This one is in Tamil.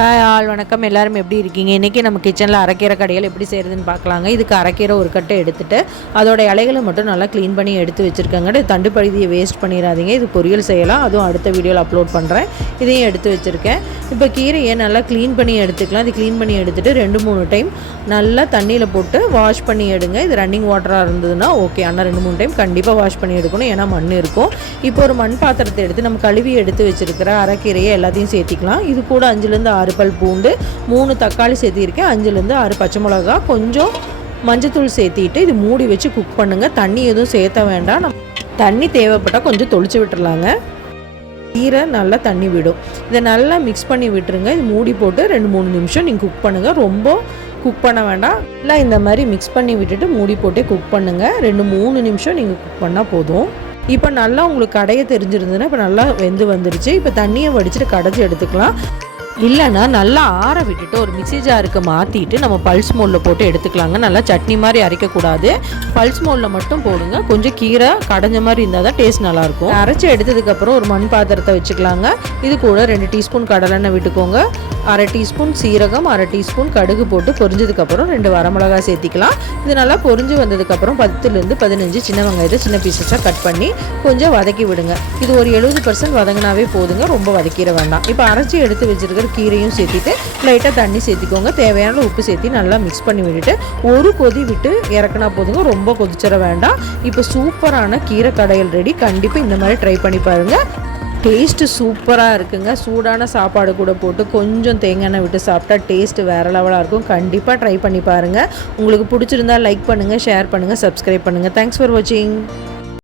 ஹாய் ஆள் வணக்கம். எல்லாரும் எப்படி இருக்கீங்க? இன்றைக்கி நம்ம கிச்சனில் அரைக்கீரை கடைகள் எப்படி செய்கிறதுன்னு பார்க்கலாங்க. இதுக்கு அரைக்கீரை ஒரு கட்டை எடுத்துகிட்டு அதோட இலைகளை மட்டும் நல்லா க்ளீன் பண்ணி எடுத்து வச்சுருக்கேங்க. தண்டு பகுதியை வேஸ்ட் பண்ணிடாதீங்க. இது பொரியல் செய்யலாம். அதுவும் அடுத்த வீடியோவில் அப்லோட் பண்ணுறேன் இதையும் எடுத்து வச்சுருக்கேன். இப்போ கீரையை நல்லா க்ளீன் பண்ணி எடுத்துக்கலாம். இது க்ளீன் பண்ணி எடுத்துகிட்டு ரெண்டு மூணு டைம் நல்லா தண்ணியில் போட்டு வாஷ் பண்ணி எடுங்க. இது ரன்னிங் வாட்டராக இருந்ததுன்னா ஓகே ஆனால் ரெண்டு மூணு டைம் கண்டிப்பாக வாஷ் பண்ணி எடுக்கணும். ஏன்னா மண் இருக்கும். இப்போ ஒரு மண் பாத்திரத்தை எடுத்து நம்ம கழுவி எடுத்து வச்சுருக்கிற அரைக்கீரையை எல்லாத்தையும் சேர்த்திக்கலாம். இது கூட அஞ்சுலேருந்து ஆறு பல் பூண்டு மூணு தக்காளி சேர்த்திருக்கேன். அஞ்சுலேருந்து ஆறு பச்சை மிளகா கொஞ்சம் மஞ்சத்தூள் சேர்த்திட்டு இது மூடி வச்சு குக் பண்ணுங்கள் தண்ணி எதுவும் சேர்த்த வேண்டாம். நம்ம தண்ணி தேவைப்பட்டால் கொஞ்சம் தொளிச்சு விட்டுறலாங்க. கீரை நல்லா தண்ணி விடும். இதை நல்லா மிக்ஸ் பண்ணி விட்டுருங்க. இது மூடி போட்டு ரெண்டு மூணு நிமிஷம் நீங்கள் குக் பண்ணுங்கள் ரொம்ப குக் பண்ண வேண்டாம். இல்லை இந்த மாதிரி மிக்ஸ் பண்ணி விட்டுட்டு மூடி போட்டே குக் பண்ணுங்கள் ரெண்டு மூணு நிமிஷம் நீங்கள் குக் பண்ணால் போதும். இப்போ நல்லா உங்களுக்கு கடையை தெரிஞ்சிருந்ததுன்னா இப்போ நல்லா வெந்து வந்துருச்சு. இப்போ தண்ணியை வடிச்சிட்டு கடைச்சி எடுத்துக்கலாம். இல்லைன்னா நல்லா ஆற விட்டுட்டு ஒரு மிக்சி ஜாருக்கு மாற்றிட்டு நம்ம பல்ஸ் மோலில் போட்டு எடுத்துக்கலாங்க. நல்லா சட்னி மாதிரி அரைக்கக்கூடாது. பல்ஸ் மோலில் மட்டும் போடுங்க. கொஞ்சம் கீரை கடைஞ்ச மாதிரி இருந்தால் தான் டேஸ்ட் நல்லாயிருக்கும். அரைச்சி எடுத்ததுக்கப்புறம் ஒரு மண் பாத்திரத்தை வச்சுக்கலாங்க. இது கூட ரெண்டு டீஸ்பூன் கடலெண்ணெய் விட்டுக்கோங்க. அரை டீஸ்பூன் சீரகம் அரை டீஸ்பூன் கடுகு போட்டு பொரிஞ்சதுக்கப்புறம் ரெண்டு வரமிளகாய் சேர்த்திக்கலாம். இது நல்லா பொரிஞ்சு வந்ததுக்கப்புறம் பத்துலேருந்து பதினஞ்சு சின்ன வெங்காயத்தை சின்ன பீசஸாக கட் பண்ணி கொஞ்சம் வதக்கி விடுங்க. இது ஒரு எழுபது பர்சன்ட் வதங்கினாவே போதுங்க ரொம்ப வதக்கிட வேண்டாம். இப்போ அரைச்சி எடுத்து வச்சிருக்கிற கீரையும் சேர்த்திட்டு லைட்டாக தண்ணி சேர்த்திக்கோங்க. தேவையான உப்பு சேர்த்தி நல்லா மிக்ஸ் பண்ணி விட்டுட்டு ஒரு கொதி விட்டு இறக்குனா போதுங்க ரொம்ப கொதிச்சிட வேண்டாம். இப்போ சூப்பரான கீரை கடையல் ரெடி கண்டிப்பாக இந்த மாதிரி ட்ரை பண்ணி பாருங்கள் டேஸ்ட்டு சூப்பராக இருக்குங்க. சூடான சாப்பாடு கூட போட்டு கொஞ்சம் தேங்காய் எண்ணெய் விட்டு சாப்பிட்டா டேஸ்ட்டு வேறு லெவலாக இருக்கும். கண்டிப்பாக ட்ரை பண்ணி பாருங்கள் உங்களுக்கு பிடிச்சிருந்தா லைக் பண்ணுங்கள் ஷேர் பண்ணுங்கள் சப்ஸ்கிரைப் பண்ணுங்கள் தேங்க்ஸ் ஃபார் வாட்சிங்